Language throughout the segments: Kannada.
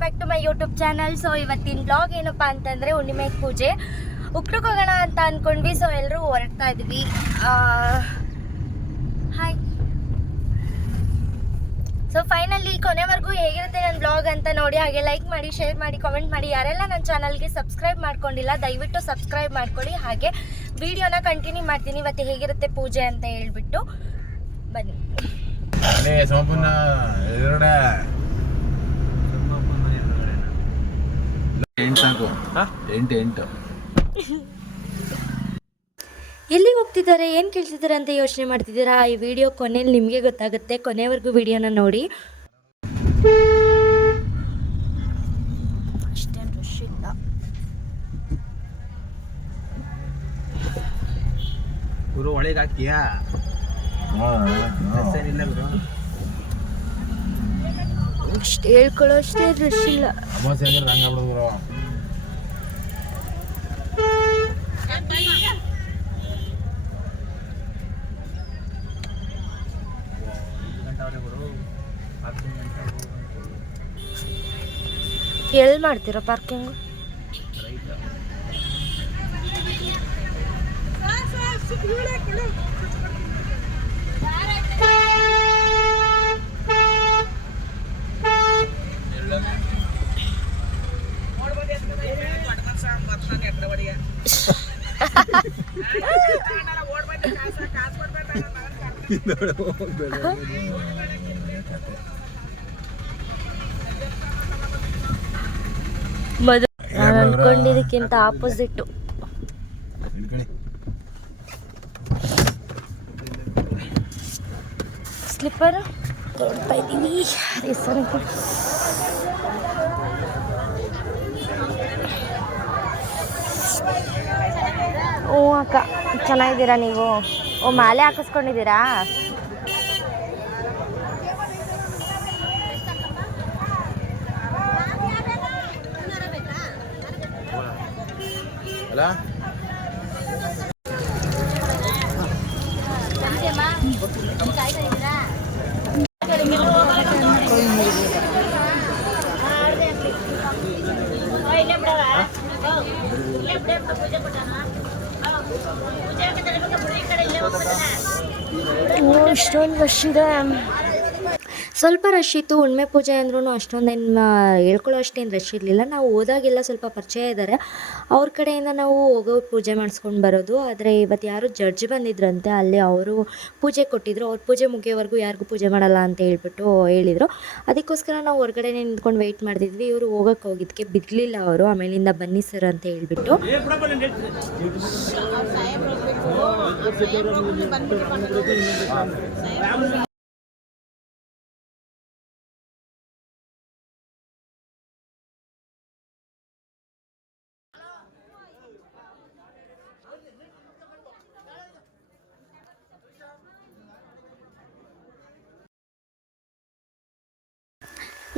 Welcome back to my YouTube channel. So ಇವತ್ತಿನ ಬ್ಲಾಗ್ ಏನಪ್ಪ ಅಂತಂದರೆ ಹುಣ್ಣಿಮೆ ಪೂಜೆ ಉಕ್ಟಕ್ಕೆ ಹೋಗೋಣ ಅಂತ ಅಂದ್ಕೊಂಡ್ವಿ. ಸೊ ಎಲ್ಲರೂ ಹೊರಡ್ತಾ ಇದ್ವಿ. ಹಾಯ್. ಸೊ ಫೈನಲಿ ಕೊನೆವರೆಗೂ ಹೇಗಿರುತ್ತೆ ನನ್ನ ಬ್ಲಾಗ್ ಅಂತ ನೋಡಿ, ಹಾಗೆ ಲೈಕ್ ಮಾಡಿ, ಶೇರ್ ಮಾಡಿ, ಕಾಮೆಂಟ್ ಮಾಡಿ. ಯಾರೆಲ್ಲ ನನ್ನ ಚಾನಲ್ಗೆ ಸಬ್ಸ್ಕ್ರೈಬ್ ಮಾಡ್ಕೊಂಡಿಲ್ಲ ದಯವಿಟ್ಟು ಸಬ್ಸ್ಕ್ರೈಬ್ ಮಾಡ್ಕೊಳ್ಳಿ. ಹಾಗೆ ವಿಡಿಯೋನ ಕಂಟಿನ್ಯೂ ಮಾಡ್ತೀನಿ ಇವತ್ತು ಹೇಗಿರುತ್ತೆ ಪೂಜೆ ಅಂತ ಹೇಳ್ಬಿಟ್ಟು. ಬನ್ನಿ. ಎಲ್ಲಿಗೆ ಹೋಗ್ತಿದ್ದಾರೆ, ಏನು ಕೇಳ್ತಿದ್ದಾರೆ ಅಂತ ಯೋಚನೆ ಮಾಡ್ತಿದ್ದೀರಾ? ಈ ವಿಡಿಯೋ ಕೊನೆಯಲ್ಲಿ ನಿಮಗೆ ಗೊತ್ತಾಗುತ್ತೆ. ಕೊನೆವರೆಗೂ ವಿಡಿಯೋನ ನೋಡಿ. ಅಷ್ಟೇನು ರಶ್ ಇಲ್ಲ. ಗುರು ಒಳಗೆ ಹಾಕಿಯಾ? ಅಷ್ಟು ಹೇಳ್ಕೊಳ್ಳೋ ಅಷ್ಟೇ ರಶ್ ಇಲ್ಲ. ಎಲ್ಲಿ ಮಾಡ್ತೀರಾ ಪಾರ್ಕಿಂಗು? ನಾನು ಅನ್ಕೊಂಡಿದ್ದಕ್ಕಿಂತ ಆಪೋಸಿಟ್. ಸ್ಲಿಪ್ಪರ್ ತೊಡ್ತಾ ಇದ್ದೀವಿ. ಓ ಅಕ್ಕ ಚೆನ್ನಾಗಿದ್ದೀರಾ ನೀವು? ಓ ಮಾಲೆ ಹಾಕಿಸ್ಕೊಂಡಿದ್ದೀರಾ? ಅಲ್ಲ ಇಷ್ಟೊಂದು ರಶ್ ಇದೆ. ಸ್ವಲ್ಪ ರಶ್ ಇತ್ತು. ಹುಣ್ಣಿಮೆ ಪೂಜೆ ಅಂದ್ರೂ ಅಷ್ಟೊಂದೇನು ಹೇಳ್ಕೊಳ್ಳೋ ಅಷ್ಟೇನು ರಶ್ ಇರಲಿಲ್ಲ. ನಾವು ಹೋದಾಗೆಲ್ಲ ಸ್ವಲ್ಪ ಪರಿಚಯ ಇದ್ದಾರೆ, ಅವ್ರ ಕಡೆಯಿಂದ ನಾವು ಹೋಗೋ ಪೂಜೆ ಮಾಡಿಸ್ಕೊಂಡು ಬರೋದು. ಆದರೆ ಇವತ್ತು ಯಾರು ಜಡ್ಜ್ ಬಂದಿದ್ರಂತೆ, ಅಲ್ಲಿ ಅವರು ಪೂಜೆ ಕೊಟ್ಟಿದ್ರು. ಅವ್ರ ಪೂಜೆ ಮುಗಿಯೋವರೆಗೂ ಯಾರಿಗೂ ಪೂಜೆ ಮಾಡಲ್ಲ ಅಂತ ಹೇಳ್ಬಿಟ್ಟು ಹೇಳಿದರು. ಅದಕ್ಕೋಸ್ಕರ ನಾವು ಹೊರಗಡೆನೇ ನಿಂತ್ಕೊಂಡು ವೆಯ್ಟ್ ಮಾಡ್ತಿದ್ವಿ. ಇವರು ಹೋಗೋಕ್ಕೆ ಹೋಗಿದ್ದಕ್ಕೆ ಬಿಡಲಿಲ್ಲ ಅವರು. ಆಮೇಲಿಂದ ಬನ್ನಿ ಸರ್ ಅಂತ ಹೇಳ್ಬಿಟ್ಟು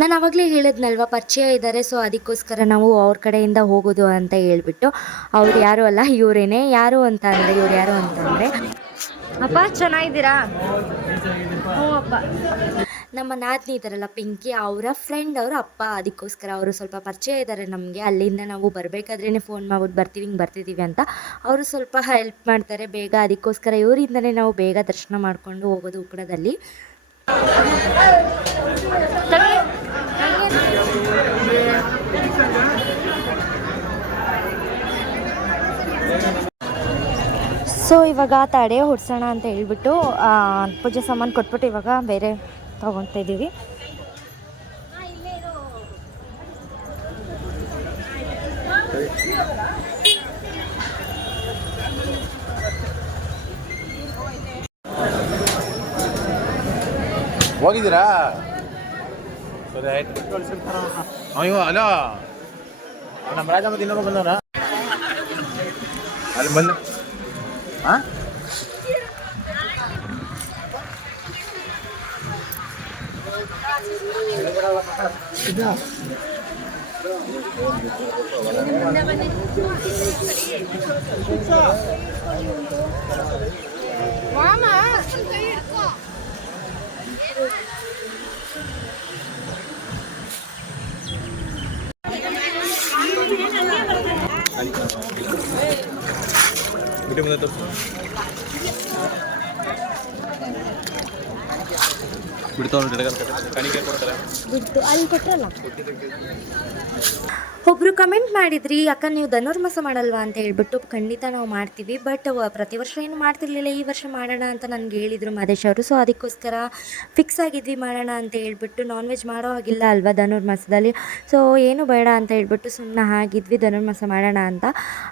ನಾನು ಆವಾಗಲೇ ಹೇಳಿದ್ನಲ್ವ ಪರಿಚಯ ಇದ್ದಾರೆ. ಸೊ ಅದಕ್ಕೋಸ್ಕರ ನಾವು ಅವ್ರ ಕಡೆಯಿಂದ ಹೋಗೋದು ಅಂತ ಹೇಳ್ಬಿಟ್ಟು. ಅವ್ರು ಯಾರು ಅಲ್ಲ, ಇವರೇನೆ. ಯಾರು ಅಂತ ಅಂದರೆ ಇವ್ರು ಯಾರು ಅಂತಂದರೆ ಅಪ್ಪ ಚೆನ್ನಾಗಿದ್ದೀರಾ? ಹ್ಞೂ ಅಪ್ಪ. ನಮ್ಮ ನಾದಿನಿ ಇದ್ದಾರಲ್ಲ ಪಿಂಕಿ, ಅವರ ಫ್ರೆಂಡ್ ಅವರ ಅಪ್ಪ. ಅದಕ್ಕೋಸ್ಕರ ಅವರು ಸ್ವಲ್ಪ ಪರಿಚಯ ಇದ್ದಾರೆ ನಮಗೆ. ಅಲ್ಲಿಂದ ನಾವು ಬರಬೇಕಾದ್ರೇ ಫೋನ್ ಮಾಡ್ಬಿಟ್ಟು ಬರ್ತೀವಿ, ಹಿಂಗೆ ಬರ್ತಿದ್ದೀವಿ ಅಂತ. ಅವರು ಸ್ವಲ್ಪ ಹೆಲ್ಪ್ ಮಾಡ್ತಾರೆ ಬೇಗ. ಅದಕ್ಕೋಸ್ಕರ ಇವರಿಂದನೇ ನಾವು ಬೇಗ ದರ್ಶನ ಮಾಡಿಕೊಂಡು ಹೋಗೋದು ಉಕ್ಕಡದಲ್ಲಿ. ಸೊ ಇವಾಗ ತಡೆ ಹೊಡ್ಸೋಣ ಅಂತ ಹೇಳ್ಬಿಟ್ಟು ಪೂಜೆ ಸಾಮಾನು ಕೊಟ್ಬಿಟ್ಟು ಇವಾಗ ಬೇರೆ ತೊಗೊತಾ ಇದ್ದೀವಿ. ಹೋಗಿದ್ದೀರಾ? ಸರಿ ಆಯ್ತು. ಅಯ್ಯೋ ಅಲ್ಲ, ನಮ್ಮ ರಾಜ ಮತ್ತೆ ಇನ್ನೊಬ್ಬ ಬಂದವನ ಅಲ್ಲಿ ಬಂದು ಹಾಂ ಬಿಟ್ಟು ಮುಂದೆ ತೋರಿಸು. ಬಿಡ್ತಾವ ಕಾಣಿಕೆ ಕೊಡ್ತಾರೆ. ಬಿಡ್ತು ಅಲ್ಲಿ ಕೊಟ್ರಲ್ಲ. ಒಬ್ಬರು ಕಮೆಂಟ್ ಮಾಡಿದ್ರಿ, ಅಕ್ಕ ನೀವು ಧನುರ್ಮಾಸ ಮಾಡಲ್ವಾ ಅಂತ ಹೇಳ್ಬಿಟ್ಟು. ಖಂಡಿತ ನಾವು ಮಾಡ್ತೀವಿ, ಬಟ್ ಪ್ರತಿ ವರ್ಷ ಏನು ಮಾಡ್ತಿರ್ಲಿಲ್ಲ, ಈ ವರ್ಷ ಮಾಡೋಣ ಅಂತ ನನಗೆ ಹೇಳಿದರು ಮಹೇಶ್ ಅವರು. ಸೊ ಅದಕ್ಕೋಸ್ಕರ ಫಿಕ್ಸ್ ಆಗಿದ್ವಿ ಮಾಡೋಣ ಅಂತ ಹೇಳ್ಬಿಟ್ಟು. ನಾನ್ ವೆಜ್ ಮಾಡೋ ಹಾಗಿಲ್ಲ ಅಲ್ವಾ ಧನುರ್ಮಾಸದಲ್ಲಿ, ಸೊ ಏನು ಬೇಡ ಅಂತ ಹೇಳ್ಬಿಟ್ಟು ಸುಮ್ಮನೆ ಆಗಿದ್ವಿ ಧನುರ್ಮಾಸ ಮಾಡೋಣ ಅಂತ.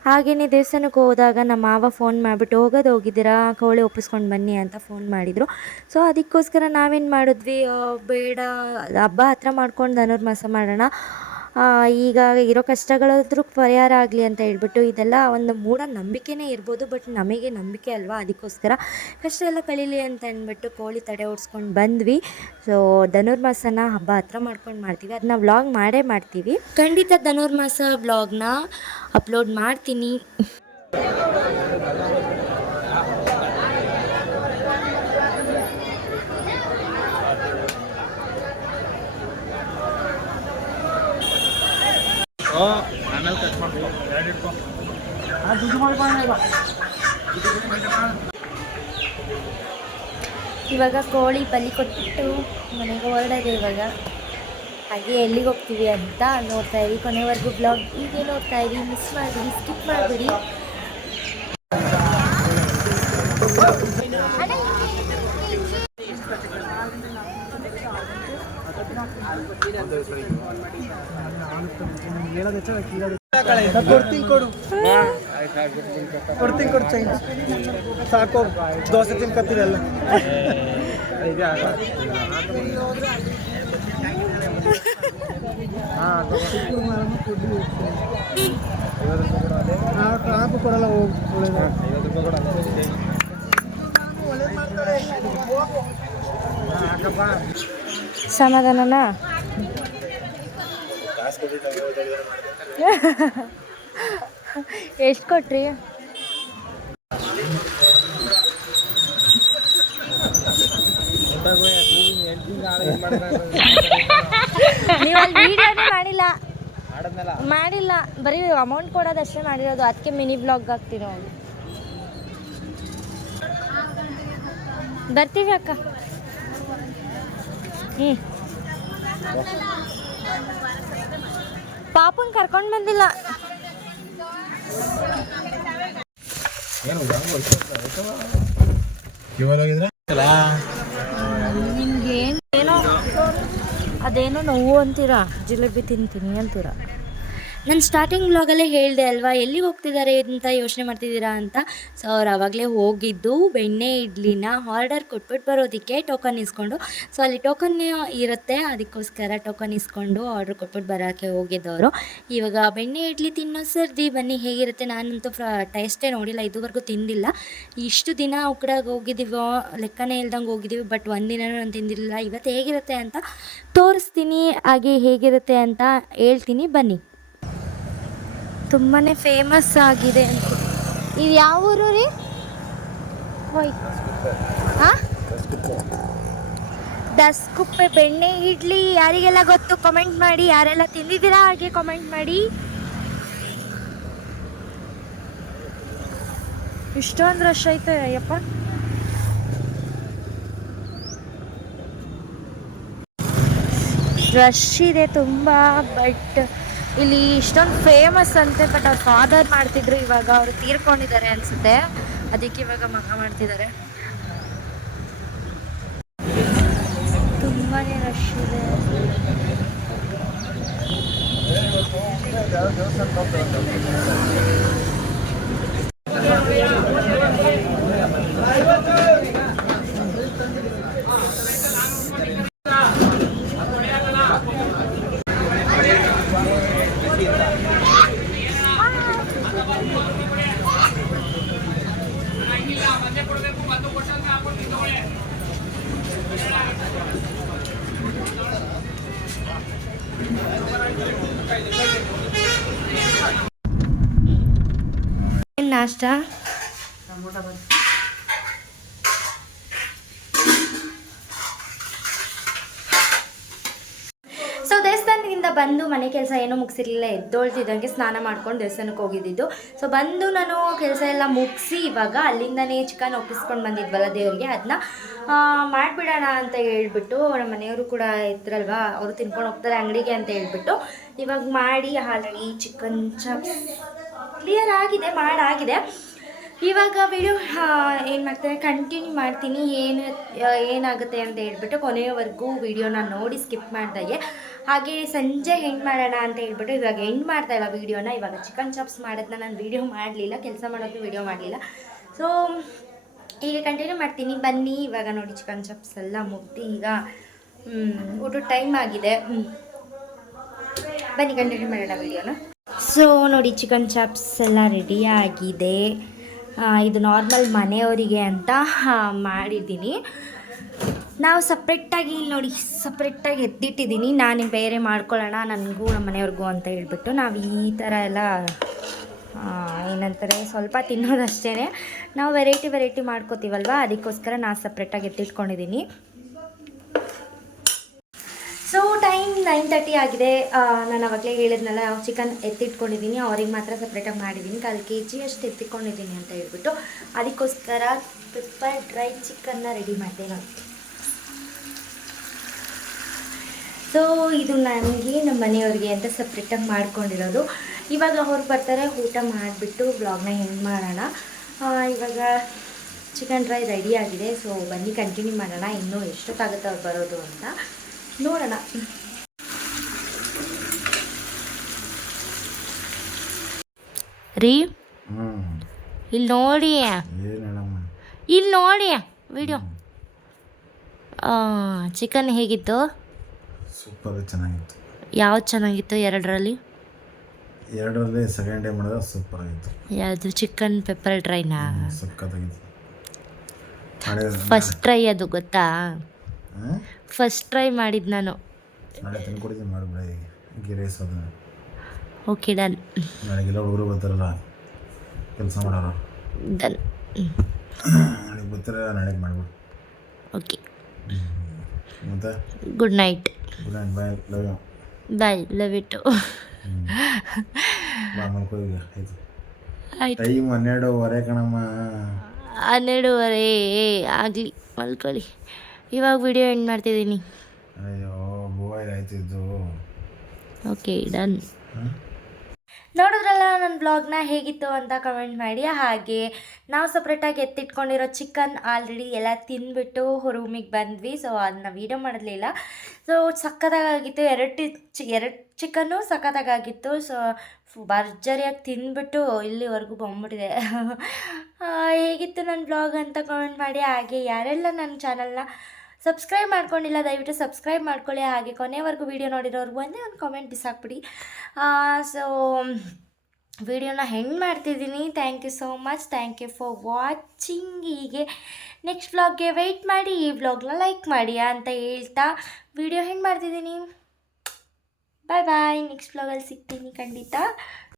ಹಾಗೆಯೇ ದೇವಸ್ಥಾನಕ್ಕೆ ಹೋದಾಗ ನಮ್ಮ ಮಾವ ಫೋನ್ ಮಾಡಿಬಿಟ್ಟು ಹೋಗಿದ್ದೀರಾ ಕೋಳಿ ಒಪ್ಪಿಸ್ಕೊಂಡು ಬನ್ನಿ ಅಂತ ಫೋನ್ ಮಾಡಿದರು. ಸೊ ಅದಕ್ಕೋಸ್ಕರ ನಾವೇನು ಮಾಡಿದ್ವಿ, ಬೇಡ ಹಬ್ಬ ಹತ್ರ ಮಾಡ್ಕೊಂಡು ಧನುರ್ಮಾಸ ಮಾಡೋಣ, ಈಗ ಇರೋ ಕಷ್ಟಗಳಾದ್ರೂ ಪರಿಹಾರ ಆಗಲಿ ಅಂತ ಹೇಳ್ಬಿಟ್ಟು. ಇದೆಲ್ಲ ಒಂದು ಮೂಢನಂಬಿಕೆನೇ ಇರ್ಬೋದು, ಬಟ್ ನಮಗೆ ನಂಬಿಕೆ ಅಲ್ವಾ, ಅದಕ್ಕೋಸ್ಕರ ಕಷ್ಟ ಎಲ್ಲ ಕಳೀಲಿ ಅಂತ ಅಂದ್ಬಿಟ್ಟು ಕೋಳಿ ತಡೆ ಓಡಿಸ್ಕೊಂಡು ಬಂದ್ವಿ. ಸೊ ಧನುರ್ಮಾಸನ ಹಬ್ಬ ಹತ್ರ ಮಾಡ್ಕೊಂಡು ಮಾಡ್ತೀವಿ, ಅದನ್ನ ವ್ಲಾಗ್ ಮಾಡೇ ಮಾಡ್ತೀವಿ. ಖಂಡಿತ ಧನುರ್ಮಾಸ ವ್ಲಾಗ್ನ ಅಪ್ಲೋಡ್ ಮಾಡ್ತೀನಿ. ಆಮೇಲೆ ಕಟ್ ಮಾಡ್ತೀವಿ. ಇವಾಗ ಕೋಳಿ ಬಲಿ ಕೊಟ್ಬಿಟ್ಟು ಮನೆಗೆ ಹೊರಡೋದು ಇವಾಗ. ಹಾಗೆ ಎಲ್ಲಿಗೆ ಹೋಗ್ತೀವಿ ಅಂತ ನೋಡ್ತಾ ಇರಿ, ಕೊನೆವರೆಗೂ ಬ್ಲಾಗ್ ಹೀಗೆ ನೋಡ್ತಾ ಇರಿ, ಮಿಸ್ ಮಾಡಿಬಿಡಿ, ಸ್ಕಿಪ್ ಮಾಡಿಬಿಡಿ. ಕೊಡ್ತೀನಿ ಚೇಂಜ್ ಸಾಕು, ದೋಸೆ ತಿನ್ಕತ್ತೀರಲ್ಲ. ಟ್ರಾಪ್ ಕೊಡಲ್ಲ, ಸಮಾಧಾನನಾ? ಎಷ್ಟು ಕೊಟ್ರಿ? ನೀವು ಅಲ್ಲಿ ವಿಡಿಯೋನೇ ಮಾಡಿಲ್ಲ, ಬರೀ ಅಮೌಂಟ್ ಕೊಡೋದಷ್ಟೇ ಮಾಡಿರೋದು, ಅದಕ್ಕೆ ಮಿನಿ ಬ್ಲಾಗ್ ಹಾಕ್ತೀವಿ ನಾವು. ಬರ್ತೀವಿ ಅಕ್ಕ. ಪಾಪನ್ ಕರ್ಕೊಂಡು ಬಂದಿಲ್ಲ. ನಿಮ್ಗೆ ಏನೋ ಅದೇನೋ ನೋವು ಅಂತೀರಾ, ಜಿಲೇಬಿ ತಿಂತೀನಿ ಅಂತೀರಾ. ನಾನು ಸ್ಟಾರ್ಟಿಂಗ್ ವ್ಲಾಗಲ್ಲೇ ಹೇಳಿದೆ ಅಲ್ವಾ, ಎಲ್ಲಿಗೆ ಹೋಗ್ತಿದ್ದಾರೆ ಅಂತ ಯೋಚನೆ ಮಾಡ್ತಿದ್ದೀರಾ ಅಂತ. ಸೊ ಅವ್ರು ಆವಾಗಲೇ ಹೋಗಿದ್ದು ಬೆಣ್ಣೆ ಇಡ್ಲಿನ ಆರ್ಡರ್ ಕೊಟ್ಬಿಟ್ಟು ಬರೋದಕ್ಕೆ, ಟೋಕನ್ ಇಸ್ಕೊಂಡು. ಸೊ ಅಲ್ಲಿ ಟೋಕನ್ ಇರುತ್ತೆ, ಅದಕ್ಕೋಸ್ಕರ ಟೋಕನ್ ಇಸ್ಕೊಂಡು ಆರ್ಡ್ರ್ ಕೊಟ್ಬಿಟ್ಟು ಬರೋಕ್ಕೆ ಹೋಗಿದ್ದವರು. ಇವಾಗ ಬೆಣ್ಣೆ ಇಡ್ಲಿ ತಿನ್ನೋ ಸರ್ದಿ, ಬನ್ನಿ ಹೇಗಿರುತ್ತೆ. ನಾನಂತೂ ಟೇಸ್ಟೇ ನೋಡಿಲ್ಲ, ಇದುವರೆಗೂ ತಿಂದಿಲ್ಲ. ಇಷ್ಟು ದಿನ ಉಕ್ಕಡಾಗಿ ಹೋಗಿದ್ದೀವೋ ಲೆಕ್ಕನೇ ಇಲ್ದಂಗೆ ಹೋಗಿದ್ದೀವಿ, ಬಟ್ ಒಂದಿನೂ ನಾನು ತಿಂದಿರಲಿಲ್ಲ. ಇವತ್ತು ಹೇಗಿರುತ್ತೆ ಅಂತ ತೋರಿಸ್ತೀನಿ, ಹಾಗೆ ಹೇಗಿರುತ್ತೆ ಅಂತ ಹೇಳ್ತೀನಿ, ಬನ್ನಿ. ತುಂಬಾ ಫೇಮಸ್ ಆಗಿದೆ ಅಂತ. ಇದು ಯಾವ ಊರು ರೀ? ಹೋಯ್ ಹಾಂ, ದಸ್ಕುಪ್ಪೆ ಬೆಣ್ಣೆ ಇಡ್ಲಿ. ಯಾರಿಗೆಲ್ಲ ಗೊತ್ತು ಕಮೆಂಟ್ ಮಾಡಿ, ಯಾರೆಲ್ಲ ತಿಂದಿದ್ದೀರಾ ಹಾಗೆ ಕಮೆಂಟ್ ಮಾಡಿ. ಇಷ್ಟೊಂದು ರಶ್ ಐತೆ ಅಯ್ಯಪ್ಪ. ರಶ್ ಇದೆ ತುಂಬ, ಬಟ್ ಇಲ್ಲಿ ಇಷ್ಟೊಂದು ಫೇಮಸ್ ಅಂತೆ. ಬಟ್ ಅವ್ರ ಫಾದರ್ ಮಾಡ್ತಿದ್ರು, ಇವಾಗ ಅವರು ತೀರ್ಕೊಂಡಿದ್ದಾರೆ ಅನಿಸುತ್ತೆ, ಅದಕ್ಕೆ ಇವಾಗ ಮಗ ಮಾಡ್ತಿದ್ದಾರೆ. ತುಂಬಾ ರಶ್ ಇದೆ. ನಾಷ್ಟಾ ಸೊ ದೇವಸ್ಥಾನದಿಂದ ಬಂದು ಮನೆ ಕೆಲಸ ಏನೂ ಮುಗಿಸಿರ್ಲಿಲ್ಲ, ಎದ್ದೊಳ್ತಿದ್ದಂಗೆ ಸ್ನಾನ ಮಾಡ್ಕೊಂಡು ದೇವಸ್ಥಾನಕ್ಕೆ ಹೋಗಿದ್ದಿದ್ದು. ಸೊ ಬಂದು ನಾನು ಕೆಲಸ ಎಲ್ಲ ಮುಗಿಸಿ ಇವಾಗ ಅಲ್ಲಿಂದನೇ ಚಿಕನ್ ಒಪ್ಪಿಸ್ಕೊಂಡು ಬಂದಿದ್ವಲ್ಲ ದೇವ್ರಿಗೆ, ಅದನ್ನ ಮಾಡಿಬಿಡೋಣ ಅಂತ ಹೇಳ್ಬಿಟ್ಟು ನಮ್ಮ ಮನೆಯವರು ಕೂಡ ಇದ್ರಲ್ವಾ, ಅವರು ತಿನ್ಕೊಂಡು ಹೋಗ್ತಾರೆ ಅಂಗಡಿಗೆ ಅಂತ ಹೇಳ್ಬಿಟ್ಟು ಇವಾಗ ಮಾಡಿ ಆಲ್ರೆಡಿ ಚಿಕನ್ ಚಾಪ್ಸ್ ಕ್ಲಿಯರ್ ಆಗಿದೆ, ಮಾಡಾಗಿದೆ. ಇವಾಗ ವಿಡಿಯೋ ಏನು ಮಾಡ್ತಾರೆ ಕಂಟಿನ್ಯೂ ಮಾಡ್ತೀನಿ, ಏನಾಗುತ್ತೆ ಅಂತ ಹೇಳ್ಬಿಟ್ಟು ಕೊನೆಯವರೆಗೂ ವಿಡಿಯೋನ ನೋಡಿ ಸ್ಕಿಪ್ ಮಾಡ್ದಾಗೆ. ಹಾಗೆ ಸಂಜೆ ಹೆಂಗೆ ಮಾಡೋಣ ಅಂತ ಹೇಳ್ಬಿಟ್ಟು ಇವಾಗ ಎಂಡ್ ಮಾಡ್ತಾಯಿಲ್ಲ ವೀಡಿಯೋನ. ಇವಾಗ ಚಿಕನ್ ಚಾಪ್ಸ್ ಮಾಡೋದನ್ನ ನಾನು ವೀಡಿಯೋ ಮಾಡಲಿಲ್ಲ, ಕೆಲಸ ಮಾಡೋದು ವೀಡಿಯೋ ಮಾಡಲಿಲ್ಲ. ಸೊ ಈಗ ಕಂಟಿನ್ಯೂ ಮಾಡ್ತೀನಿ ಬನ್ನಿ. ಇವಾಗ ನೋಡಿ ಚಿಕನ್ ಚಾಪ್ಸ್ ಎಲ್ಲ ಮುಗ್ದು ಈಗ ಊಟದ ಟೈಮ್ ಆಗಿದೆ. ಬನ್ನಿ ಕಂಟಿನ್ಯೂ ಮಾಡೋಣ ವೀಡಿಯೋನ. ಸೊ ನೋಡಿ ಚಿಕನ್ ಚಾಪ್ಸ್ ಎಲ್ಲ ರೆಡಿ ಆಗಿದೆ. ಇದು ನಾರ್ಮಲ್ ಮನೆಯವರಿಗೆ ಅಂತ ಮಾಡಿದ್ದೀನಿ. ನಾವು ಸಪ್ರೇಟಾಗಿ ಇಲ್ಲಿ ನೋಡಿ ಸಪ್ರೇಟಾಗಿ ಎತ್ತಿಟ್ಟಿದ್ದೀನಿ. ನಾನು ಬೇರೆ ಮಾಡ್ಕೊಳ್ಳೋಣ ನನಗೂ ನಮ್ಮ ಮನೆಯವ್ರಿಗೂ ಅಂತ ಹೇಳ್ಬಿಟ್ಟು ನಾವು ಈ ಥರ ಎಲ್ಲ ಏನಂತಾರೆ ಸ್ವಲ್ಪ ತಿನ್ನೋದಷ್ಟೇ. ನಾವು ವೆರೈಟಿ ಮಾಡ್ಕೋತೀವಲ್ವ, ಅದಕ್ಕೋಸ್ಕರ ನಾನು ಸಪ್ರೇಟಾಗಿ ಎತ್ತಿಟ್ಕೊಂಡಿದ್ದೀನಿ. ಸೊ ಟೈಮ್ 9:30 ಆಗಿದೆ. ನಾನು ಅವಾಗಲೇ ಹೇಳಿದ್ನಲ್ಲ ಚಿಕನ್ ಎತ್ತಿಟ್ಕೊಂಡಿದ್ದೀನಿ, ಅವ್ರಿಗೆ ಮಾತ್ರ ಸಪ್ರೇಟಾಗಿ ಮಾಡಿದ್ದೀನಿ. 1/4 kg ಅಷ್ಟು ಎತ್ತಿಟ್ಕೊಂಡಿದ್ದೀನಿ ಅಂತ ಹೇಳ್ಬಿಟ್ಟು ಅದಕ್ಕೋಸ್ಕರ ಪೆಪ್ಪರ್ ಡ್ರೈ ಚಿಕನ್ನ ರೆಡಿ ಮಾಡಿದೆ ನಾನು. ಸೊ ಇದು ನನಗೆ ನಮ್ಮ ಮನೆಯವ್ರಿಗೆ ಅಂತ ಸಪ್ರೇಟಾಗಿ ಮಾಡ್ಕೊಂಡಿರೋದು. ಇವಾಗ ಅವ್ರು ಬರ್ತಾರೆ, ಊಟ ಮಾಡಿಬಿಟ್ಟು ವ್ಲಾಗ್ನ ಹೆಂಗೆ ಮಾಡೋಣ. ಇವಾಗ ಚಿಕನ್ ಡ್ರೈ ರೆಡಿ ಆಗಿದೆ. ಸೊ ಬನ್ನಿ ಕಂಟಿನ್ಯೂ ಮಾಡೋಣ. ಇನ್ನೂ ಎಷ್ಟೊತ್ತಾಗುತ್ತೆ ಅವ್ರು ಬರೋದು ಅಂತ ನೋಡೋಣ. ರೀ ಇಲ್ಲಿ ನೋಡಿ, ಇಲ್ಲಿ ನೋಡಿ ವಿಡಿಯೋ. ಚಿಕನ್ ಹೇಗಿತ್ತು? ಸೂಪರ್ ಚೆನ್ನಾಗಿತ್ತು. ಯಾವ್ದು ಚೆನ್ನಾಗಿತ್ತು? ಎರಡರಲ್ಲಿ ಸೆಕೆಂಡ್ ಡೇ ಮಾಡಿದ್ರೆ ಸೂಪರ್ ಆಗಿತ್ತು. ಯಾವುದು? ಚಿಕನ್ ಪೆಪ್ಪರ್ ಡ್ರೈನಾ? ಸಕ್ಕತ್ತಾಗಿತ್ತು. ಫಸ್ಟ್ ಟ್ರೈ ಅದು ಗೊತ್ತಾ? ಫಸ್ಟ್ ಟ್ರೈ ಮಾಡಿದ್ದು ನಾನು. ನಾಳೆ ತಂದ್ಕೊಡ್ತೀನಿ ಮಾಡಿಬಿಡ ಈಗ ರೈಸ್ ಅದನ್ನ. Okay done. ನಾಳೆಗೆಲ್ಲ ಹುಡುಗರು ಬರ್ತಾರಲ್ಲ ಕೆಲಸ ಮಾಡೋರು, ಡನ್. ನಾಳೆಗೆ ಬರ್ತಾರೆ, ನಾಳೆಗೆ ಮಾಡಿಬಿಡು. ಓಕೆ ಮತ್ತು good night. Good night, bye, love you. Bye, love you too. ಬಾ ಮಲ್ಕೋ ಈಗ. ಆಯ್ತು, ಟೈಮ್ 12:30 ಕಣಮ್ಮ. 12:30 ಆಗಲಿ, ಮಲ್ಕೊಳ್ಳಿ. ಇವಾಗ ವಿಡಿಯೋ ಎಂಡ್ ಮಾಡ್ತಿದ್ದೀನಿ. ಅಯ್ಯೋ ಬೋಯ್ ಆಯ್ತಿದ್ದು. Okay done. ನೋಡಿದ್ರಲ್ಲ ನನ್ನ ಬ್ಲಾಗ್ನ ಹೇಗಿತ್ತು ಅಂತ ಕಮೆಂಟ್ ಮಾಡಿ. ಹಾಗೆ ನಾವು ಸಪ್ರೇಟಾಗಿ ಎತ್ತಿಟ್ಕೊಂಡಿರೋ ಚಿಕನ್ ಆಲ್ರೆಡಿ ಎಲ್ಲ ತಿಂದ್ಬಿಟ್ಟು ರೂಮಿಗೆ ಬಂದ್ವಿ. ಸೊ ಅದನ್ನ ವೀಡಿಯೋ ಮಾಡಲಿಲ್ಲ. ಸೊ ಸಕ್ಕತ್ತಾಗಿತ್ತು. ಎರಡು ಚಿಕನ್ನು ಸಕ್ಕತ್ತಾಗಿತ್ತು. ಸೊ ಭರ್ಜರಿಯಾಗಿ ತಿಂದ್ಬಿಟ್ಟು ಇಲ್ಲಿವರೆಗೂ ಬಂದ್ಬಿಟ್ಟಿದೆ. ಹೇಗಿತ್ತು ನನ್ನ ಬ್ಲಾಗ್ ಅಂತ ಕಮೆಂಟ್ ಮಾಡಿ. ಹಾಗೆ ಯಾರೆಲ್ಲ ನನ್ನ ಚಾನಲ್ನ ಸಬ್ಸ್ಕ್ರೈಬ್ ಮಾಡ್ಕೊಂಡಿಲ್ಲ ದಯವಿಟ್ಟು ಸಬ್ಸ್ಕ್ರೈಬ್ ಮಾಡ್ಕೊಳ್ಳಿ. ಹಾಗೆ ಕೊನೆವರೆಗೂ ವೀಡಿಯೋ ನೋಡಿರೋರ್ಗು ಒಂದೇ ಒಂದು ಕಾಮೆಂಟ್ ಬಿಸಾಕ್ಬಿಡಿ. ಸೊ ವಿಡಿಯೋನ ಹೆಂಗೆ ಮಾಡ್ತಿದ್ದೀನಿ. Thank you so much. Thank you for watching. ಹೀಗೆ ನೆಕ್ಸ್ಟ್ ವ್ಲಾಗ್ಗೆ ವೆಯ್ಟ್ ಮಾಡಿ, ಈ ವ್ಲಾಗ್ನ ಲೈಕ್ ಮಾಡಿ ಅಂತ ಹೇಳ್ತಾ ವಿಡಿಯೋ ಹೆಂಗೆ ಮಾಡ್ತಿದ್ದೀನಿ. ಬಾಯ್ ಬಾಯ್. ನೆಕ್ಸ್ಟ್ ವ್ಲಾಗಲ್ಲಿ ಸಿಗ್ತೀನಿ ಖಂಡಿತ.